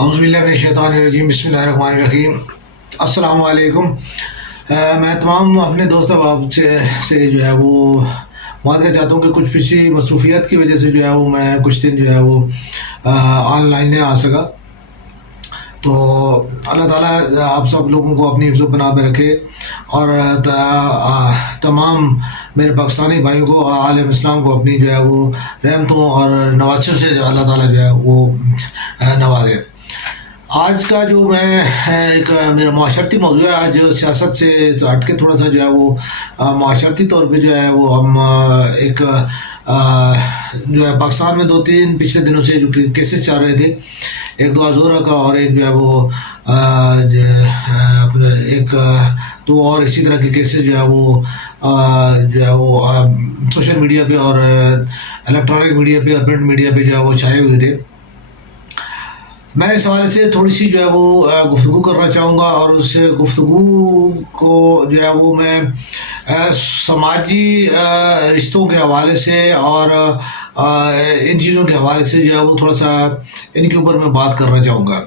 اعوذ باللہ من الشیطان الرجیم، بسم اللہ الرحمن الرحیم۔ السلام علیکم۔ میں تمام اپنے دوست احباب سے جو ہے وہ معذرت چاہتا ہوں کہ کچھ پچھلی مصروفیت کی وجہ سے جو ہے وہ میں کچھ دن جو ہے وہ آن لائن نہیں آ سکا۔ تو اللہ تعالیٰ آپ سب لوگوں کو اپنی حفظ و پناہ میں رکھے، اور تمام میرے پاکستانی بھائیوں کو، عالم اسلام کو اپنی جو ہے وہ رحمتوں اور نوازشوں سے جو اللہ تعالیٰ جو ہے وہ نوازے۔ آج کا جو میں ایک میرا معاشرتی موضوع ہے، آج سیاست سے ہٹ کے تھوڑا سا جو ہے وہ معاشرتی طور پہ جو ہے وہ ہم ایک جو ہے پاکستان میں 2-3 پچھلے دنوں سے جو کیسز چل رہے تھے، ایک دو عزورہ کا اور ایک جو ہے وہ ایک دو اور اسی طرح کے کیسز جو ہے وہ سوشل میڈیا پہ اور الیکٹرانک میڈیا پہ اور پرنٹ میڈیا پہ جو ہے وہ چھائے ہوئے تھے۔ میں اس حوالے سے تھوڑی سی جو ہے وہ گفتگو کرنا چاہوں گا، اور اس گفتگو کو جو ہے وہ میں سماجی رشتوں کے حوالے سے اور ان چیزوں کے حوالے سے جو ہے وہ تھوڑا سا ان کے اوپر میں بات کرنا چاہوں گا۔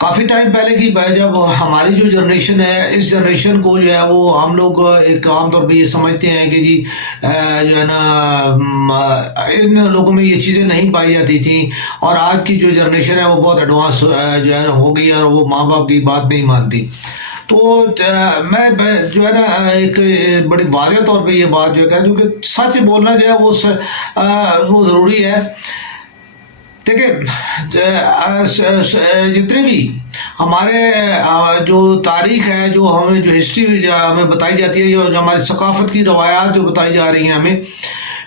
کافی ٹائم پہلے کی جب ہماری جو جنریشن ہے، اس جنریشن کو جو ہے وہ ہم لوگ ایک عام طور پہ یہ سمجھتے ہیں کہ جی جو ہے نا ان لوگوں میں یہ چیزیں نہیں پائی جاتی تھیں، اور آج کی جو جنریشن ہے وہ بہت ایڈوانس جو ہے ہو گئی ہے، اور وہ ماں باپ کی بات نہیں مانتی۔ تو میں جو ہے نا ایک بڑی واضح طور پہ یہ بات جو ہے کہہ دوں کہ سچ بولنا جو ہے وہ ضروری ہے۔ دیکھیں، جتنے بھی ہمارے جو تاریخ ہے، جو ہمیں جو ہسٹری ہمیں بتائی جاتی ہے، جو ہماری ثقافت کی روایات جو بتائی جا رہی ہیں ہمیں،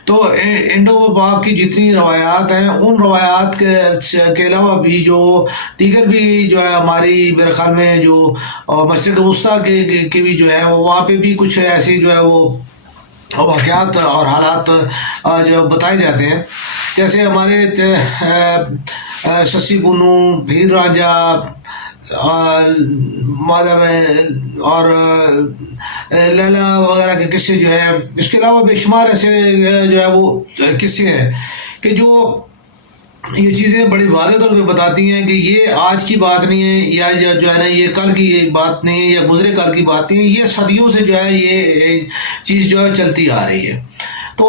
تو انڈو پاک کی جتنی روایات ہیں، ان روایات کے علاوہ بھی جو دیگر بھی جو ہے ہماری میرے خیال میں جو مشرق وسطیٰ کے بھی جو ہے وہاں پہ بھی کچھ ایسی جو ہے وہ واقعات اور حالات جو بتائے جاتے ہیں، جیسے ہمارے ششی بنو، ہیر رانجھا اور لیلا وغیرہ کے قصے جو ہے، اس کے علاوہ بے شمار ایسے جو ہے وہ قصے ہیں کہ جو یہ چیزیں بڑی واضح طور پہ بتاتی ہیں کہ یہ آج کی بات نہیں ہے، یا جو ہے نا یہ کل کی یہ بات نہیں ہے، یا گزرے کل کی بات نہیں ہے، یہ صدیوں سے جو ہے یہ چیز جو ہے چلتی آ رہی ہے۔ تو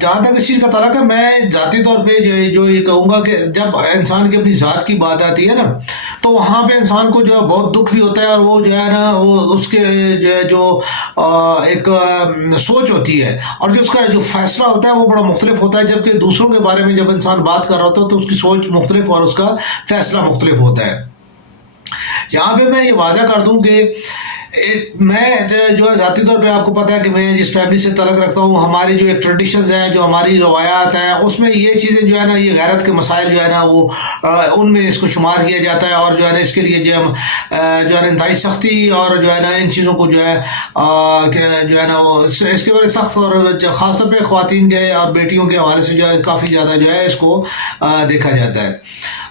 جہاں تک اس چیز کا تعلق ہے، میں ذاتی طور پہ جو یہ کہوں گا کہ جب انسان کی اپنی ذات کی بات آتی ہے نا، تو وہاں پہ انسان کو جو ہے بہت دکھ بھی ہوتا ہے، اور وہ جو ہے نا وہ اس کے جو ایک سوچ ہوتی ہے، اور جو اس کا جو فیصلہ ہوتا ہے وہ بڑا مختلف ہوتا ہے، جبکہ دوسروں کے بارے میں جب انسان بات کر رہا ہوتا ہے تو اس کی سوچ مختلف اور اس کا فیصلہ مختلف ہوتا ہے۔ یہاں پہ میں یہ واضح کر دوں کہ میں جو ہے ذاتی طور پہ آپ کو پتہ ہے کہ میں جس فیملی سے تعلق رکھتا ہوں، ہماری جو ایک ٹریڈیشنز ہیں، جو ہماری روایات ہیں، اس میں یہ چیزیں جو ہے نا یہ غیرت کے مسائل جو ہے نا وہ ان میں اس کو شمار کیا جاتا ہے، اور جو ہے نا اس کے لیے جو ہے نا انتہائی سختی اور جو ہے نا ان چیزوں کو جو ہے نا وہ اس کے بارے سخت، اور خاص طور پہ خواتین کے اور بیٹیوں کے حوالے سے جو ہے کافی زیادہ جو ہے اس کو دیکھا جاتا ہے۔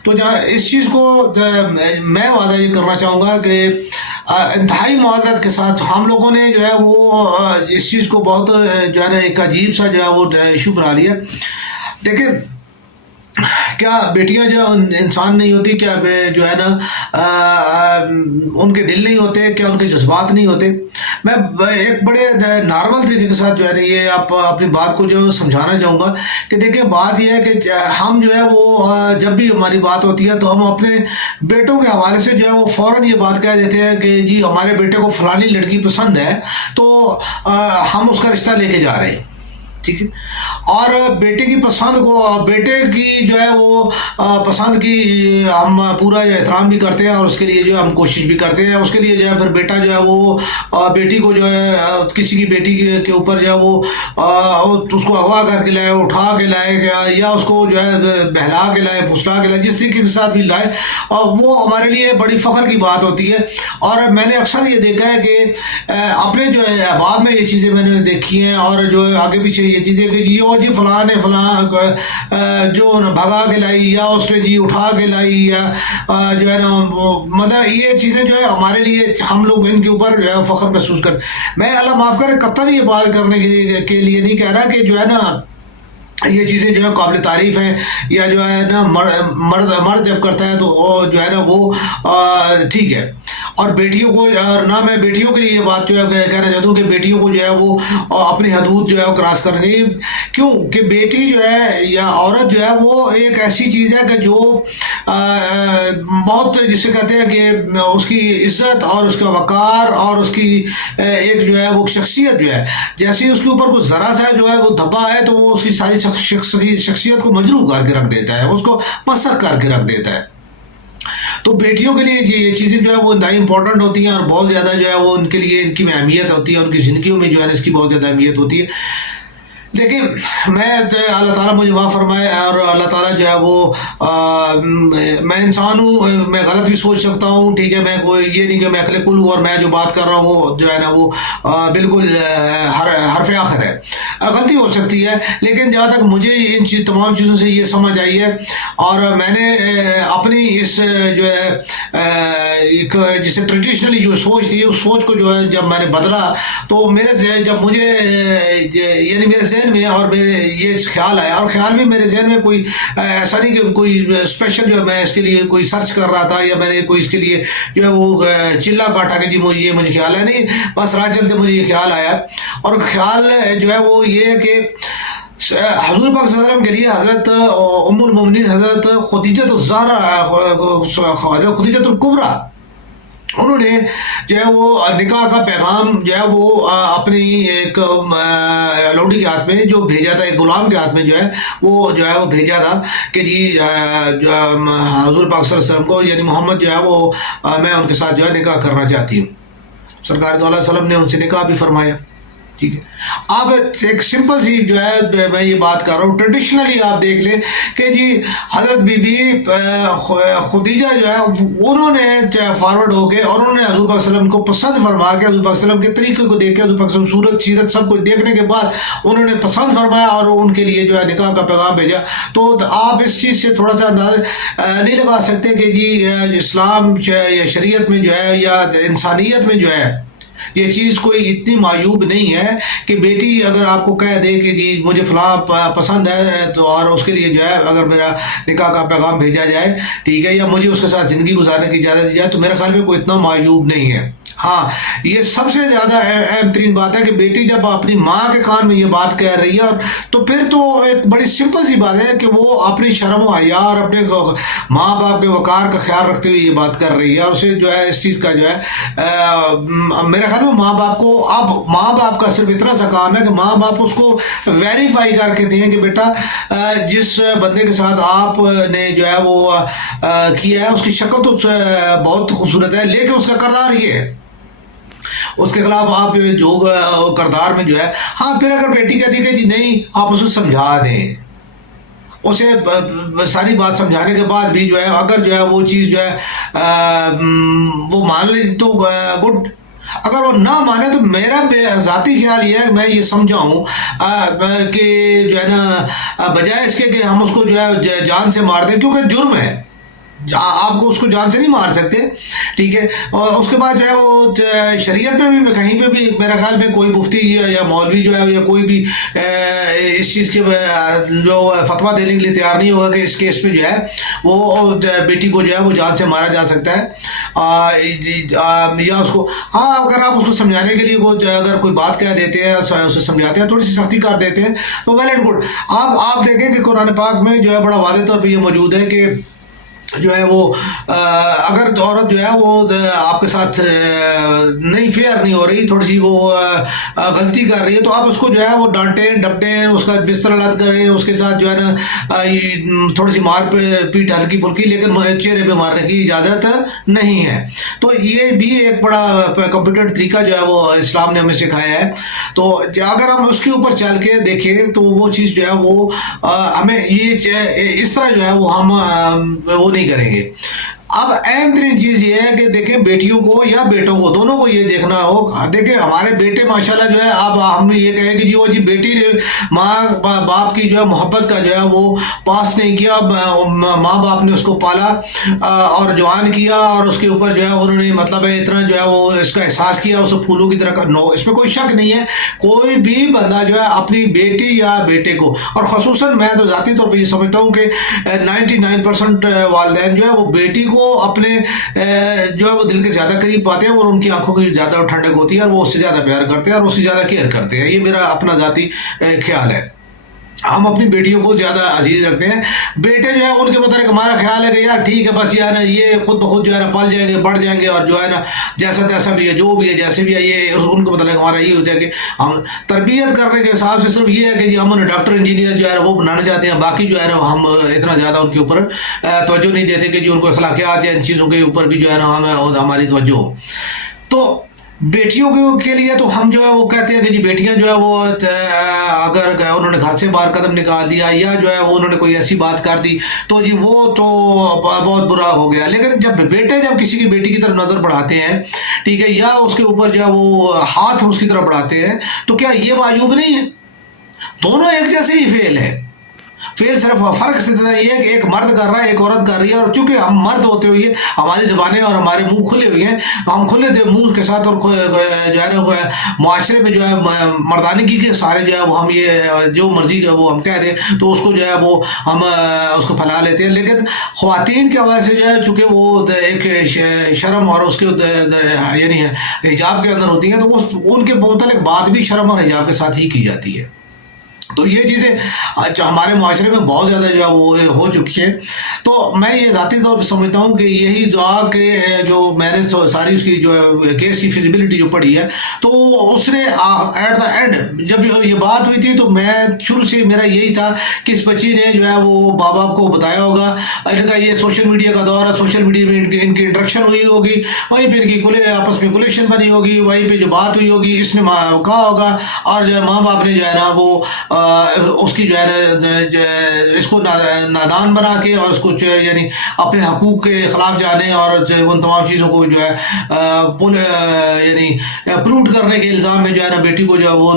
تو جہاں اس چیز کو میں واضح یہ کرنا چاہوں گا کہ انتہائی معذرت کے ساتھ ہم لوگوں نے جو ہے وہ اس چیز کو بہت جو ہے نا ایک عجیب سا جو ہے وہ ایشو بنا لیا۔ دیکھیں، کیا بیٹیاں جو انسان نہیں ہوتی؟ کیا جو ہے نا ان کے دل نہیں ہوتے؟ کیا ان کے جذبات نہیں ہوتے؟ میں ایک بڑے نارمل طریقے کے ساتھ جو ہے نا یہ آپ اپنی بات کو جو سمجھانا چاہوں گا کہ دیکھیں، بات یہ ہے کہ ہم جو ہے وہ جب بھی ہماری بات ہوتی ہے تو ہم اپنے بیٹوں کے حوالے سے جو ہے وہ فوراً یہ بات کہہ دیتے ہیں کہ جی ہمارے بیٹے کو فلانی لڑکی پسند ہے، تو ہم اس کا رشتہ لے کے جا رہے ہیں، ٹھیک ہے۔ اور بیٹے کی پسند کو، بیٹے کی جو ہے وہ پسند کی ہم پورا جو احترام بھی کرتے ہیں، اور اس کے لیے جو ہے ہم کوشش بھی کرتے ہیں، اس کے لیے جو ہے پھر بیٹا جو ہے وہ بیٹی کو جو ہے کسی کی بیٹی کے اوپر جو ہے وہ اس کو اغوا کر کے لائے، اٹھا کے لائے، یا اس کو جو ہے بہلا کے لائے، پھسلا کے لائے، جس طریقے کے ساتھ بھی لائے، اور وہ ہمارے لیے بڑی فخر کی بات ہوتی ہے۔ اور میں نے اکثر یہ دیکھا ہے کہ اپنے جو ہے احباب میں یہ چیزیں میں نے دیکھی ہیں، اور جو آگے پیچھے یہ چیزیں کہ جی فلاں نے فلاں جو بھگا کے لائی، یا اس نے جی اٹھا کے لائی، یا جو ہے نا مطلب یہ چیزیں جو ہے ہمارے لیے ہم لوگ ان کے اوپر جو ہے فخر محسوس کرتے۔ میں اللہ معاف کرے قطعاً یہ بات کرنے کے لیے نہیں کہہ رہا کہ جو ہے نا یہ چیزیں جو ہے قابل تعریف ہیں، یا جو ہے نا مرد جب کرتا ہے تو وہ جو ہے نا وہ ٹھیک ہے. اور بیٹیوں کو، اور نہ میں بیٹیوں کے لیے یہ بات جو ہے کہنا چاہتا ہوں کہ بیٹیوں کو جو ہے وہ اپنی حدود جو ہے وہ کراس کرنا چاہیے. کیوں کہ بیٹی جو ہے یا عورت جو ہے وہ ایک ایسی چیز ہے کہ جو بہت، جسے کہتے ہیں کہ اس کی عزت اور اس کا وقار اور اس کی ایک جو ہے وہ شخصیت جو ہے، جیسے ہی اس کے اوپر کوئی ذرا سا جو ہے وہ دھبا ہے تو وہ اس کی ساری شخصیت کو مجروح کر کے رکھ دیتا ہے، اس کو مسخ کر کے رکھ دیتا ہے. تو بیٹیوں کے لیے یہ چیزیں جو ہے وہ انتہائی امپورٹنٹ ہوتی ہیں، اور بہت زیادہ جو ہے وہ ان کے لیے ان کی اہمیت ہوتی ہے، ان کی زندگیوں میں جو ہے اس کی بہت زیادہ اہمیت ہوتی ہے. لیکن میں اللہ تعالیٰ مجھے معاف فرمائے، اور اللہ تعالیٰ جو ہے وہ میں انسان ہوں، میں غلط بھی سوچ سکتا ہوں، ٹھیک ہے. میں کوئی یہ نہیں کہ میں اکل کل ہوں اور میں جو بات کر رہا ہوں وہ جو ہے نا وہ بالکل حرف آخر ہے، غلطی ہو سکتی ہے. لیکن جہاں تک مجھے ان تمام چیزوں سے یہ سمجھ آئی ہے، اور میں نے اپنی اس جو ہے جسے ٹریڈیشنلی جو سوچ تھی اس سوچ کو جو ہے جب میں نے بدلا، تو جب مجھے یعنی میرے ذہن میں اور میرے یہ خیال آیا، اور خیال بھی میرے ذہن میں کوئی ایسا نہیں کہ کوئی اسپیشل جو میں اس کے لیے کوئی سرچ کر رہا تھا، یا میں نے کوئی اس کے لیے جو ہے وہ چلا کاٹا کہ جی مجھے خیال ہے، نہیں، بس راہ چلتے مجھے یہ خیال آیا. اور خیال جو ہے وہ یہ ہے کہ حضور پاک صلی اللہ علیہ وسلم کے لیے حضرت ام المومنین حضرت خدیجہ الزہرا، حضرت خدیجہ الکبریٰ، انہوں نے جو ہے وہ نکاح کا پیغام جو ہے وہ اپنی ایک لوڈی کے ہاتھ میں جو بھیجا تھا، ایک غلام کے ہاتھ میں جو ہے وہ بھیجا تھا کہ جی حضور پاک صلی اللہ علیہ وسلم کو، یعنی محمد جو ہے وہ میں ان کے ساتھ جو ہے نکاح کرنا چاہتی ہوں. سرکار دو علیہ وسلم نے ان سے نکاح بھی فرمایا. ٹھیک ہے. اب ایک سمپل سی جو ہے میں یہ بات کر رہا ہوں، ٹریڈیشنلی آپ دیکھ لیں کہ جی حضرت بی بی خدیجہ جو ہے انہوں نے فارورڈ ہو کے، اور انہوں نے حضور پاک صلی اللہ علیہ وسلم کو پسند فرما کے، حضور پاک صلی اللہ علیہ وسلم کے طریقے کو دیکھ کے، حضور پاک صلی اللہ علیہ وسلم صورت سیرت سب کچھ دیکھنے کے بعد انہوں نے پسند فرمایا اور ان کے لیے جو ہے نکاح کا پیغام بھیجا. تو آپ اس چیز سے تھوڑا سا اندازہ نہیں لگا سکتے کہ جی اسلام یا شریعت میں جو ہے یا انسانیت میں جو ہے یہ چیز کوئی اتنی معیوب نہیں ہے کہ بیٹی اگر آپ کو کہہ دے کہ جی مجھے فلاں پسند ہے، تو اور اس کے لیے جو ہے اگر میرا نکاح کا پیغام بھیجا جائے، ٹھیک ہے، یا مجھے اس کے ساتھ زندگی گزارنے کی اجازت دی جائے، تو میرے خیال میں کوئی اتنا معیوب نہیں ہے. ہاں، یہ سب سے زیادہ اہم ترین بات ہے کہ بیٹی جب اپنی ماں کے کان میں یہ بات کہہ رہی ہے، اور تو پھر تو ایک بڑی سمپل سی بات ہے کہ وہ اپنی شرم و حیا اور اپنے ماں باپ کے وقار کا خیال رکھتے ہوئے یہ بات کر رہی ہے. اور اسے جو ہے اس چیز کا جو ہے میرے خیال میں ماں باپ کو، اب ماں باپ کا صرف اتنا سا کام ہے کہ ماں باپ اس کو ویریفائی کر کے دیں کہ بیٹا جس بندے کے ساتھ آپ نے جو ہے وہ کیا ہے اس کی شکل تو بہت خوبصورت ہے، لیکن اس کا کردار یہ ہے، اس کے خلاف آپ جو کردار میں جو ہے. ہاں، پھر اگر بیٹی کہتی ہے کہ جی نہیں، آپ اسے سمجھا دیں، اسے ساری بات سمجھانے کے بعد بھی جو ہے اگر جو ہے وہ چیز جو ہے وہ مان لے تو گڈ. اگر وہ نہ مانے تو میرا ذاتی خیال یہ ہے، میں یہ سمجھاؤں کہ جو ہے نا بجائے اس کے کہ ہم اس کو جو ہے جان سے مار دیں، کیونکہ جرم ہے، آپ کو اس کو جان سے نہیں مار سکتے، ٹھیک ہے. اور اس کے بعد جو ہے وہ شریعت میں بھی کہیں پہ بھی میرے خیال میں کوئی مفتی یا مولوی جو ہے یا کوئی بھی اس چیز کے جو فتویٰ دینے کے لیے تیار نہیں ہوگا کہ اس کیس پہ جو ہے وہ بیٹی کو جو ہے وہ جان سے مارا جا سکتا ہے، یا اس کو، ہاں اگر آپ اس کو سمجھانے کے لیے اگر کوئی بات کہہ دیتے ہیں، اسے سمجھاتے ہیں، تھوڑی سی سختی کر دیتے ہیں، تو ویل اینڈ گڈ. آپ دیکھیں کہ قرآن پاک میں جو ہے بڑا واضح طور پہ یہ موجود ہے کہ جو ہے وہ اگر عورت جو ہے وہ آپ کے ساتھ نہیں فیئر نہیں ہو رہی، تھوڑی سی وہ غلطی کر رہی ہے، تو آپ اس کو جو ہے وہ ڈانٹیں ڈپٹیں، اس کا بستر لد کریں، اس کے ساتھ جو ہے نا تھوڑی سی مار پیٹ ہلکی پھلکی، لیکن چہرے پہ مارنے کی اجازت نہیں ہے. تو یہ بھی ایک بڑا کمپیوٹر طریقہ جو ہے وہ اسلام نے ہمیں سکھایا ہے. تو اگر ہم اس کے اوپر چل کے دیکھیں تو وہ چیز جو ہے وہ ہمیں یہ اس طرح جو ہے وہ ہم وہ نہیں کریں گے. اب اہم ترین چیز یہ ہے کہ دیکھیں بیٹیوں کو یا بیٹوں کو دونوں کو یہ دیکھنا ہو. دیکھیں ہمارے بیٹے ماشاءاللہ جو ہے اب ہم یہ کہیں کہ جی وہ جی بیٹی نے ماں باپ کی جو ہے محبت کا جو ہے وہ پاس نہیں کیا, ماں باپ نے اس کو پالا اور جوان کیا اور اس کے اوپر جو ہے انہوں نے مطلب اتنا جو ہے وہ اس کا احساس کیا اسے پھولوں کی طرح. نو, اس میں کوئی شک نہیں ہے. کوئی بھی بندہ جو ہے اپنی بیٹی یا بیٹے کو, اور خصوصاً میں تو ذاتی طور پہ یہ سمجھتا ہوں کہ 99% والدین جو ہے وہ بیٹی کو اپنے جو ہے وہ دل کے زیادہ قریب پاتے ہیں اور ان کی آنکھوں کی زیادہ ٹھنڈک ہوتی ہے اور وہ اس سے زیادہ پیار کرتے ہیں اور اس سے زیادہ کیئر کرتے ہیں. یہ میرا اپنا ذاتی خیال ہے. ہم اپنی بیٹیوں کو زیادہ عزیز رکھتے ہیں. بیٹے جو ہے ان کے متعلق ہمارا خیال ہے کہ یار ٹھیک ہے بس یار یہ خود بخود جو ہے نا پل جائیں گے, بڑھ جائیں گے, اور جو ہے نا جیسا تیسا بھی ہے جو بھی ہے جیسے بھی ہے یہ ان کے متعلق ہمارا یہ ہوتا ہے کہ ہم تربیت کرنے کے حساب سے صرف یہ ہے کہ جی ہم انہیں ڈاکٹر انجینئر جو ہے وہ بنانا چاہتے ہیں, باقی جو ہے نا ہم اتنا زیادہ ان کے اوپر توجہ نہیں دیتے کہ جو ان کو اخلاقیات یا ان چیزوں کے اوپر بھی جو ہے نا ہماری توجہ ہو. تو بیٹیوں کے لیے تو ہم جو ہے وہ کہتے ہیں کہ جی بیٹیاں جو ہے وہ اگر انہوں نے گھر سے باہر قدم نکال دیا یا جو ہے وہ انہوں نے کوئی ایسی بات کر دی تو جی وہ تو بہت برا ہو گیا. لیکن جب بیٹے جب کسی کی بیٹی کی طرف نظر بڑھاتے ہیں ٹھیک ہے, یا اس کے اوپر جو ہے وہ ہاتھ اس کی طرف بڑھاتے ہیں, تو کیا یہ معیوب نہیں ہے؟ دونوں ایک جیسے ہی فعل ہے. فیل صرف فرق سے یہ ہے کہ ایک مرد کر رہا ہے ایک عورت کر رہی ہے, اور چونکہ ہم مرد ہوتے ہوئے ہماری زبانیں اور ہمارے منہ کھلے ہوئے ہیں تو ہم کھلے منہ کے ساتھ اور جو ہے نا معاشرے میں جو ہے مردانگی کے سارے جو ہے وہ ہم یہ جو مرضی جو ہے وہ ہم کہہ دیں تو اس کو جو ہے وہ ہم اس کو پھیلا لیتے ہیں. لیکن خواتین کے حوالے سے جو ہے چونکہ وہ ایک شرم اور اس کے یعنی حجاب کے اندر ہوتی ہیں تو ان کے متعلق بات بھی شرم اور حجاب کے ساتھ ہی کی جاتی ہے. تو یہ چیزیں ہمارے معاشرے میں بہت زیادہ جو ہے وہ ہو چکی ہے. تو میں یہ ذاتی طور پہ سمجھتا ہوں کہ یہی دعا کہ جو میں نے ساری اس کی جو ہے کیس کی فیزیبلٹی جو پڑھی ہے تو اس نے ایٹ دا اینڈ جب یہ بات ہوئی تھی تو میں شروع سے میرا یہی تھا کہ اس بچی نے جو ہے وہ ماں باپ کو بتایا ہوگا, ان کا یہ سوشل میڈیا کا دور ہے, سوشل میڈیا میں ان کی انٹریکشن ہوئی ہوگی, وہیں پہ ان کی آپس میں کولیشن بنی ہوگی, وہیں پہ جو بات ہوئی ہوگی اس نے کہا ہوگا, اور جو ہے ماں باپ نے جو ہے نا وہ اس کی جو ہے اس کو نادان بنا کے اور اس کو یعنی اپنے حقوق کے خلاف جانے اور ان تمام چیزوں کو جو ہے یعنی پروٹ کرنے کے الزام میں جو ہے نا بیٹی کو جو ہے وہ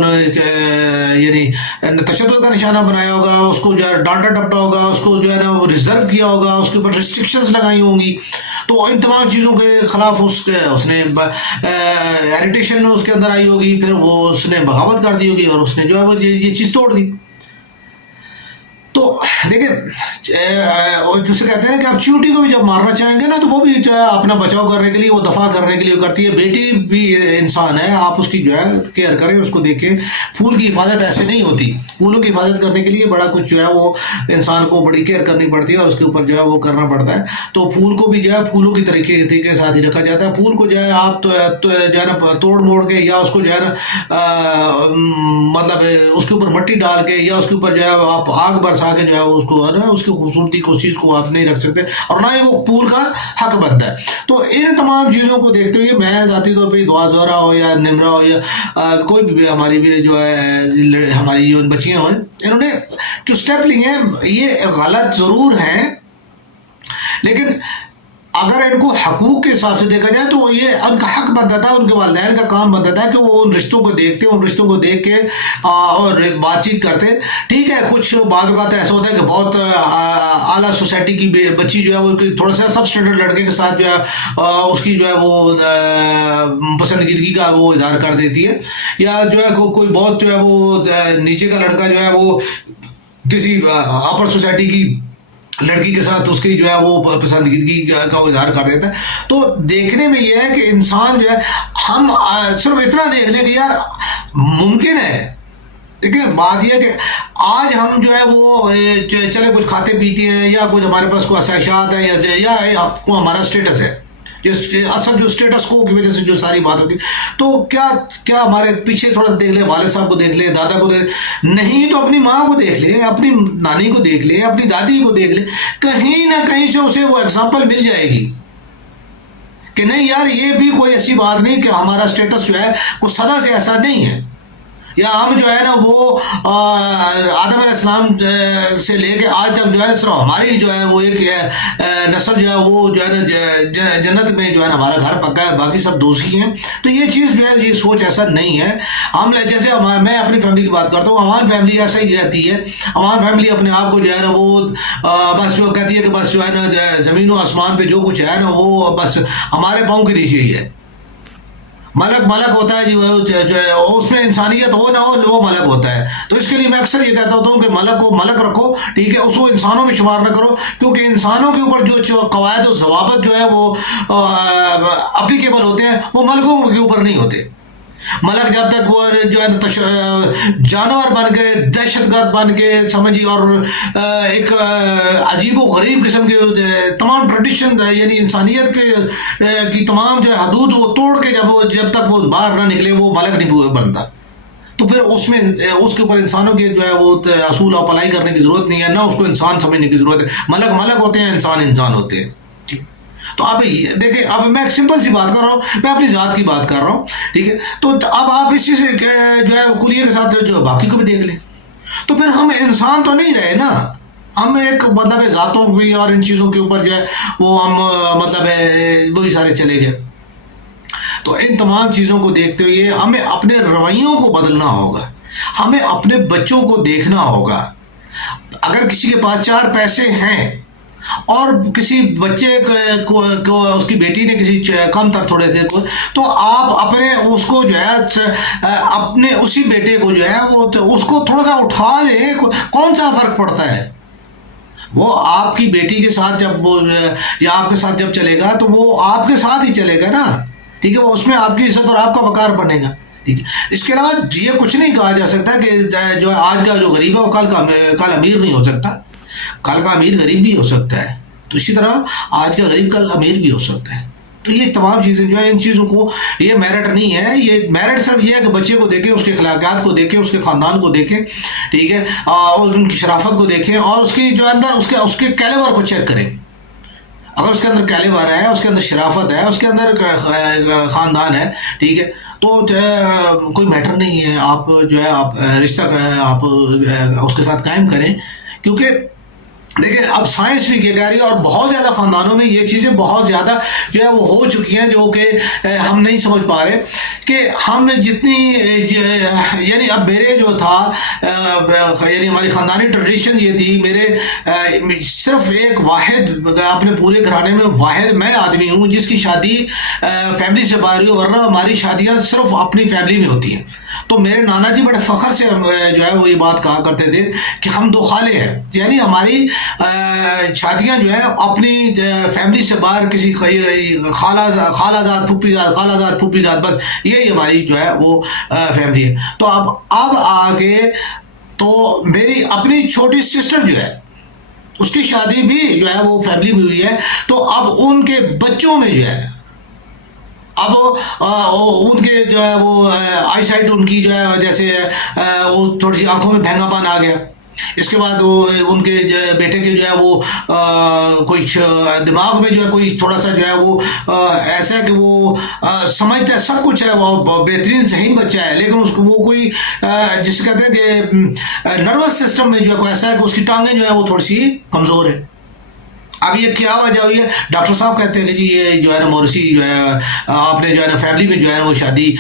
یعنی تشدد کا نشانہ بنایا ہوگا, اس کو جو ہے ڈانٹا ڈپٹا ہوگا, اس کو جو ہے نا وہ ریزرو کیا ہوگا, اس کے اوپر ریسٹرکشنز لگائی ہوں گی. تو ان تمام چیزوں کے خلاف اس نے ایریٹیشن اس کے اندر آئی ہوگی, پھر وہ اس نے بغاوت کر دی ہوگی اور اس نے جو ہے وہ یہ چیز توڑ دی. تو دیکھیں جسے کہتے ہیں کہ آپ چیونٹی کو بھی جب مارنا چاہیں گے نا تو وہ بھی جو ہے اپنا بچاؤ کرنے کے لیے وہ دفاع کرنے کے لیے کرتی ہے. بیٹی بھی انسان ہے, آپ اس کی جو ہے کیئر کریں, اس کو دیکھیں. پھول کی حفاظت ایسے نہیں ہوتی, پھولوں کی حفاظت کرنے کے لیے بڑا کچھ جو ہے وہ انسان کو بڑی کیئر کرنی پڑتی ہے اور اس کے اوپر جو ہے وہ کرنا پڑتا ہے. تو پھول کو بھی جو ہے پھولوں کی طریقے کے ساتھ ہی رکھا جاتا ہے. پھول کو جو ہے آپ جو ہے نا توڑ موڑ کے یا اس کو جو ہے نا مطلب اس کے اوپر مٹی ڈال کے یا اس کے اوپر جو ہے آپ آگ برسا کے جو ہے اس کو ہے نا اس کی خوبصورتی کو, اس چیز کو آپ نہیں رکھ سکتے اور نہ ہی وہ پھول کا حق بنتا ہے. تو ان تمام چیزوں کو دیکھتے ہوئے میں ذاتی طور پہ دعا زہرا ہو یا نمرہ ہو یا کوئی بھی ہماری بھی جو ہے ہماری جو بچیاں ہیں انہوں نے جو اسٹیپ لیے ہیں یہ غلط ضرور ہیں, لیکن اگر ان کو حقوق کے حساب سے دیکھا جائے تو یہ ان کا حق بنتا تھا, ان کے والدین کا کام بنتا تھا کہ وہ ان رشتوں کو دیکھتے, ان رشتوں کو دیکھ کے اور بات چیت کرتے. ٹھیک ہے کچھ بعض اوقات ایسا ہوتا ہے کہ بہت اعلیٰ سوسائٹی کی بچی جو ہے وہ تھوڑا سا سب اسٹینڈرڈ لڑکے کے ساتھ جو ہے اس کی جو ہے وہ پسندیدگی کا وہ اظہار کر دیتی ہے, یا جو ہے کوئی بہت جو ہے وہ نیچے کا لڑکا جو ہے وہ کسی اپر سوسائٹی کی لڑکی کے ساتھ اس کی جو ہے وہ پسندیدگی کا اظہار کر دیتا ہے. تو دیکھنے میں یہ ہے کہ انسان جو ہے ہم صرف اتنا دیکھ لیں کہ یار ممکن ہے. دیکھیں بات یہ ہے کہ آج ہم جو ہے وہ چلے کچھ کھاتے پیتے ہیں یا کچھ ہمارے پاس کوئی آسائشات ہے یا ہمارا اسٹیٹس ہے, اصل جو اسٹیٹس کو کی وجہ سے جو ساری بات ہوتی, تو کیا ہمارے پیچھے تھوڑا سا دیکھ لیں, والد صاحب کو دیکھ لیں, دادا کو دیکھ لیں, نہیں تو اپنی ماں کو دیکھ لیں, اپنی نانی کو دیکھ لیں, اپنی دادی کو دیکھ لیں, کہیں نہ کہیں سے اسے وہ ایگزامپل مل جائے گی کہ نہیں یار یہ بھی کوئی ایسی بات نہیں کہ ہمارا اسٹیٹس جو ہے وہ سدا سے ایسا نہیں ہے. یا ہم جو ہے نا وہ آدم علیہ السلام سے لے کے آج تک جو ہے صرف ہماری جو ہے وہ ایک نسل جو ہے وہ جو ہے نا جنت میں جو ہے نا ہمارا گھر پکا ہے، باقی سب دوزخی ہیں. تو یہ چیز جو ہے یہ سوچ ایسا نہیں ہے. ہم جیسے میں اپنی فیملی کی بات کرتا ہوں، ہماری فیملی ایسا ہی رہتی ہے. ہماری فیملی اپنے آپ کو جو ہے نا وہ بس وہ کہتی ہے کہ بس جو ہے نا زمین و آسمان پہ جو کچھ ہے نا وہ بس ہمارے پاؤں کے نیچے ہی ہے. ملک ملک ہوتا ہے جو اس میں انسانیت ہو نہ ہو وہ ملک ہوتا ہے. تو اس کے لیے میں اکثر یہ کہتا ہوں کہ ملک کو ملک رکھو، ٹھیک ہے، اس کو انسانوں میں شمار نہ کرو، کیونکہ انسانوں کے اوپر جو قواعد و ضوابط جو ہے وہ اپلیکیبل ہوتے ہیں وہ ملکوں کے اوپر نہیں ہوتے. ملک جب تک وہ جو ہے جانور بن کے دہشت گرد بن کے سمجھی اور ایک عجیب و غریب قسم کے تمام ٹریڈیشن یعنی انسانیت کی تمام جو ہے حدود وہ توڑ کے جب تک وہ باہر نہ نکلے وہ ملک نہیں بنتا. تو پھر اس میں اس کے اوپر انسانوں کے جو ہے وہ اصول اور پلائی کرنے کی ضرورت نہیں ہے، نہ اس کو انسان سمجھنے کی ضرورت ہے. ملک ملک ہوتے ہیں، انسان انسان ہوتے ہیں. تو اب دیکھیں، اب میں ایک سمپل سی بات کر رہا ہوں، میں اپنی ذات کی بات کر رہا ہوں، ٹھیک ہے. تو اب آپ اس چیز جو ہے کلیے کے ساتھ جو باقی کو بھی دیکھ لیں. تو پھر ہم انسان تو نہیں رہے نا، ہم ایک مطلب ہے ذاتوں بھی اور ان چیزوں کے اوپر جو ہے وہ ہم مطلب ہے وہی سارے چلے گئے. تو ان تمام چیزوں کو دیکھتے ہوئے ہمیں اپنے رویوں کو بدلنا ہوگا، ہمیں اپنے بچوں کو دیکھنا ہوگا. اگر کسی کے پاس 4 پیسے ہیں اور کسی بچے کو اس کی بیٹی نے کسی کم تر تھوڑے سے تو آپ اپنے اس کو جو ہے اپنے اسی بیٹے کو جو ہے وہ اس کو تھوڑا سا اٹھا دیں، کون سا فرق پڑتا ہے؟ وہ آپ کی بیٹی کے ساتھ جب وہ یا آپ کے ساتھ جب چلے گا تو وہ آپ کے ساتھ ہی چلے گا نا، ٹھیک ہے. وہ اس میں آپ کی عزت اور آپ کا وقار بنے گا، ٹھیک ہے. اس کے علاوہ یہ کچھ نہیں کہا جا سکتا کہ جو آج کا جو غریب ہے وہ کل امیر نہیں ہو سکتا، کل کا امیر غریب بھی ہو سکتا ہے. تو اسی طرح آج کا غریب کل امیر بھی ہو سکتا ہے. تو یہ تمام چیزیں جو ہے ان چیزوں کو یہ میرٹ نہیں ہے. یہ میرٹ صرف یہ ہے کہ بچے کو دیکھیں، اس کے اخلاقیات کو دیکھیں، اس کے خاندان کو دیکھیں، ٹھیک ہے، اور ان کی شرافت کو دیکھیں اور اس کی جو اندر اس کے کیلیبر کو چیک کریں. اگر اس کے اندر کیلیبر ہے، اس کے اندر شرافت ہے، اس کے اندر خاندان ہے، ٹھیک ہے، تو کوئی میٹر نہیں ہے. آپ جو ہے آپ رشتہ آپ اس کے ساتھ قائم کریں. کیونکہ دیکھیں اب سائنس بھی کہہ رہی ہے اور بہت زیادہ خاندانوں میں یہ چیزیں بہت زیادہ جو ہے وہ ہو چکی ہیں جو کہ ہم نہیں سمجھ پا رہے کہ ہم جتنی یعنی اب میرے جو تھا یعنی ہماری خاندانی ٹریڈیشن یہ تھی، میرے صرف ایک واحد اپنے پورے گھرانے میں واحد میں آدمی ہوں جس کی شادی فیملی سے باہر ہوئی، ورنہ ہماری شادیاں صرف اپنی فیملی میں ہوتی ہیں. تو میرے نانا جی بڑے فخر سے جو ہے وہ یہ بات کہا کرتے تھے کہ ہم 2 خالے ہیں، یعنی ہماری شادیاں جو ہے اپنی فیملی سے باہر کسی خالہ زاد پھوپھی زاد بس یہی ہماری جو ہے وہ فیملی ہے. تو اب آگے تو میری اپنی چھوٹی سسٹر جو ہے اس کی شادی بھی جو ہے وہ فیملی میں ہوئی ہے. تو اب ان کے بچوں میں جو ہے اب ان کے جو ہے وہ آئی سائٹ ان کی جو ہے جیسے وہ تھوڑی سی آنکھوں میں بھینگا پن آ گیا. اس کے بعد وہ ان کے بیٹے کے جو ہے وہ کچھ دماغ میں جو ہے کوئی تھوڑا سا جو ہے وہ ایسا ہے کہ وہ سمجھتا ہے سب کچھ ہے، وہ بہترین صحیح بچہ ہے، لیکن اس کو وہ کوئی جس کہتے ہیں کہ نروس سسٹم میں جو ہے کوئی ایسا ہے کہ اس کی ٹانگیں جو ہے وہ تھوڑی سی کمزور ہے. اب یہ کیا وجہ ہوئی ہے؟ ڈاکٹر صاحب کہتے ہیں کہ جی یہ جو ہے نا موریثی جو ہے آپ نے جو ہے نا فیملی میں جو ہے نا وہ شادی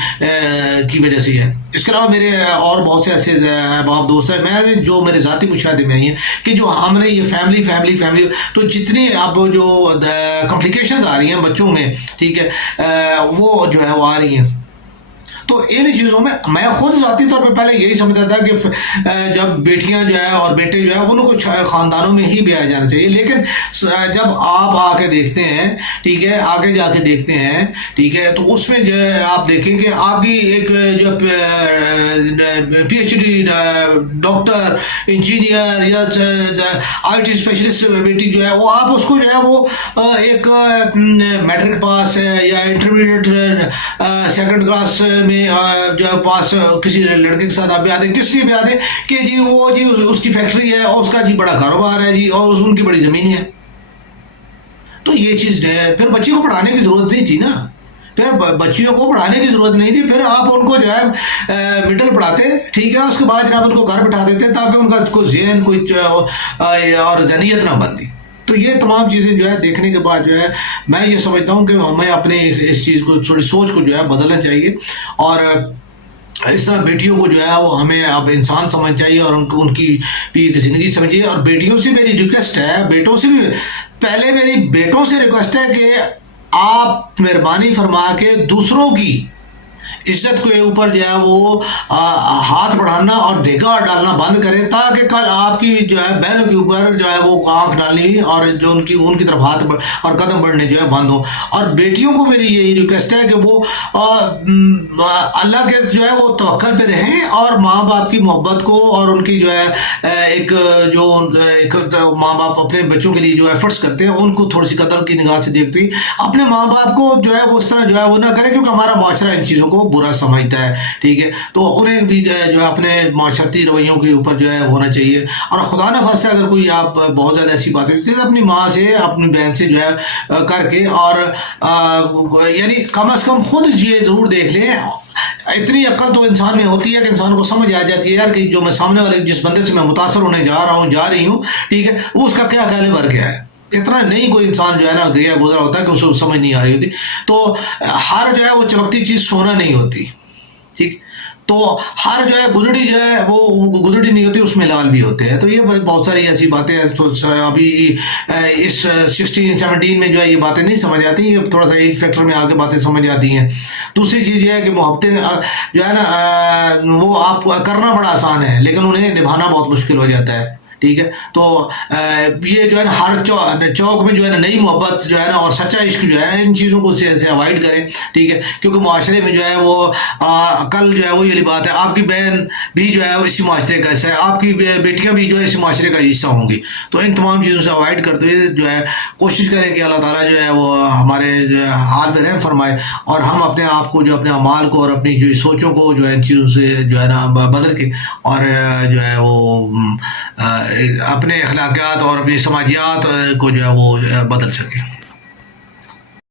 کی وجہ سے ہے. اس کے علاوہ میرے اور بہت سے ایسے احباب دوست ہیں میں جو میرے ذاتی مشاہدے میں آئی ہیں کہ جو ہم نے یہ فیملی تو جتنی اب جو کمپلیکیشنز آ رہی ہیں بچوں میں، ٹھیک ہے، وہ جو ہے وہ آ رہی ہیں. تو ان چیزوں میں میں خود ذاتی طور پہ پہلے یہی سمجھتا تھا کہ جب بیٹیاں جو ہے اور بیٹے جو ہے ان کو خاندانوں میں ہی بیایا جانا چاہیے. لیکن جب آپ آ کے دیکھتے ہیں، ٹھیک ہے، آگے جا کے دیکھتے ہیں، ٹھیک ہے، تو اس میں جو ہے آپ دیکھیں کہ آپ کی ایک جو PhD ڈاکٹر انجینئر یا IT اسپیشلسٹ بیٹی جو ہے وہ آپ اس کو جو ہے وہ ایک میٹرک پاس ہے یا انٹرمیڈیٹ سیکنڈ کلاس میں جو پاس کسی لڑکے کے ساتھ آپ بیاہ دیں. کس لیے بیاہ دیں؟ کہ جی وہ جی اس کی فیکٹری ہے اور اس کا جی بڑا کاروبار ہے جی اور ان کی بڑی زمین ہے. تو یہ چیز ہے، پھر بچے کو پڑھانے کی ضرورت نہیں تھی نا. پھر بچیوں کو پڑھانے کی ضرورت نہیں تھی، پھر آپ ان کو جو ہے مڈل پڑھاتے، ٹھیک ہے، اس کے بعد جناب ان کو گھر بٹھا دیتے تاکہ ان کا کوئی ذہن کوئی اور ذہنیت نہ بنتی۔ تو یہ تمام چیزیں جو ہے دیکھنے کے بعد جو ہے میں یہ سمجھتا ہوں کہ ہمیں اپنے اس چیز کو تھوڑی سوچ کو جو ہے بدلنا چاہیے، اور اس طرح بیٹیوں کو جو ہے وہ ہمیں اب انسان سمجھ چاہیے، اور ان کی بھی زندگی سمجھیے۔ اور بیٹیوں سے میری ریکویسٹ ہے، بیٹوں سے بھی پہلے میری بیٹوں سے ریکویسٹ ہے کہ آپ مہربانی فرما کے دوسروں کی عزت کے اوپر جو ہے وہ ہاتھ بڑھانا اور نگاہ ڈالنا بند کریں، تاکہ کل آپ کی جو ہے بہنوں کے اوپر جو ہے وہ آنکھ ڈالنی اور جو ان کی طرف ہاتھ اور قدم بڑھنے جو ہے بند ہو۔ اور بیٹیوں کو میری یہی ریکویسٹ ہے کہ وہ اللہ کے جو ہے وہ توکل پہ رہیں، اور ماں باپ کی محبت کو اور ان کی جو ہے ایک ماں باپ اپنے بچوں کے لیے جو ایفرٹس کرتے ہیں ان کو تھوڑی سی قدر کی نگاہ سے دیکھتے ہوئے اپنے ماں باپ کو جو ہے وہ اس طرح جو ہے وہ نہ کریں، کیونکہ ہمارا معاشرہ ان چیزوں کو برا سمجھتا ہے، ٹھیک ہے۔ تو انہیں بھی جو ہے اپنے معاشرتی رویوں کے اوپر جو ہے ہونا چاہیے، اور خدا نہ خواستہ اگر کوئی آپ بہت زیادہ ایسی باتیں ہوتی ہیں اپنی ماں سے اپنی بہن سے جو ہے کر کے، اور یعنی کم از کم خود یہ ضرور دیکھ لیں، اتنی عقل تو انسان میں ہوتی ہے کہ انسان کو سمجھ آ جاتی ہے یار کہ جو میں سامنے والے جس بندے سے میں متاثر ہونے جا رہی ہوں، ٹھیک ہے، وہ اس کا کیا کیلیبر کیا ہے۔ اتنا نہیں کوئی انسان جو ہے نا گیا گزرا ہوتا ہے کہ اس کو سمجھ نہیں آ رہی ہوتی۔ تو ہر جو ہے وہ چمکتی چیز سونا نہیں ہوتی، ٹھیک، تو ہر جو ہے گدڑی جو ہے وہ گدڑی نہیں ہوتی، اس میں لال بھی ہوتے ہیں۔ تو یہ بہت ساری ایسی باتیں ہیں، تو ابھی اس 16-17 میں جو ہے یہ باتیں نہیں سمجھ آتی، یہ تھوڑا سا ایج فیکٹر میں آگے باتیں سمجھ آتی ہیں۔ دوسری چیز یہ ہے کہ محبتیں جو ہے نا وہ آپ کرنا بڑا آسان ہے، لیکن انہیں نبھانا بہت مشکل ہو جاتا ہے، ٹھیک ہے۔ تو یہ جو ہے نا ہر چوک میں جو ہے نا نئی محبت جو ہے نا اور سچا عشق جو ہے ان چیزوں کو سے اوائڈ کریں، ٹھیک ہے، کیونکہ معاشرے میں جو ہے وہ کل جو ہے وہ یہ بات ہے، آپ کی بہن بھی جو ہے وہ اسی معاشرے کا حصہ ہے، آپ کی بیٹیاں بھی جو ہے اسی معاشرے کا حصہ ہوں گی۔ تو ان تمام چیزوں سے اوائڈ کرتے ہوئے جو ہے کوشش کریں کہ اللہ تعالیٰ جو ہے وہ ہمارے حال پہ رحم فرمائے، اور ہم اپنے آپ کو جو اپنے اعمال کو اور اپنی جو سوچوں کو جو ہے ان چیزوں سے جو ہے نا بدل کے، اور جو ہے وہ اپنے اخلاقیات اور اپنی سماجیات کو جو ہے وہ بدل سکے۔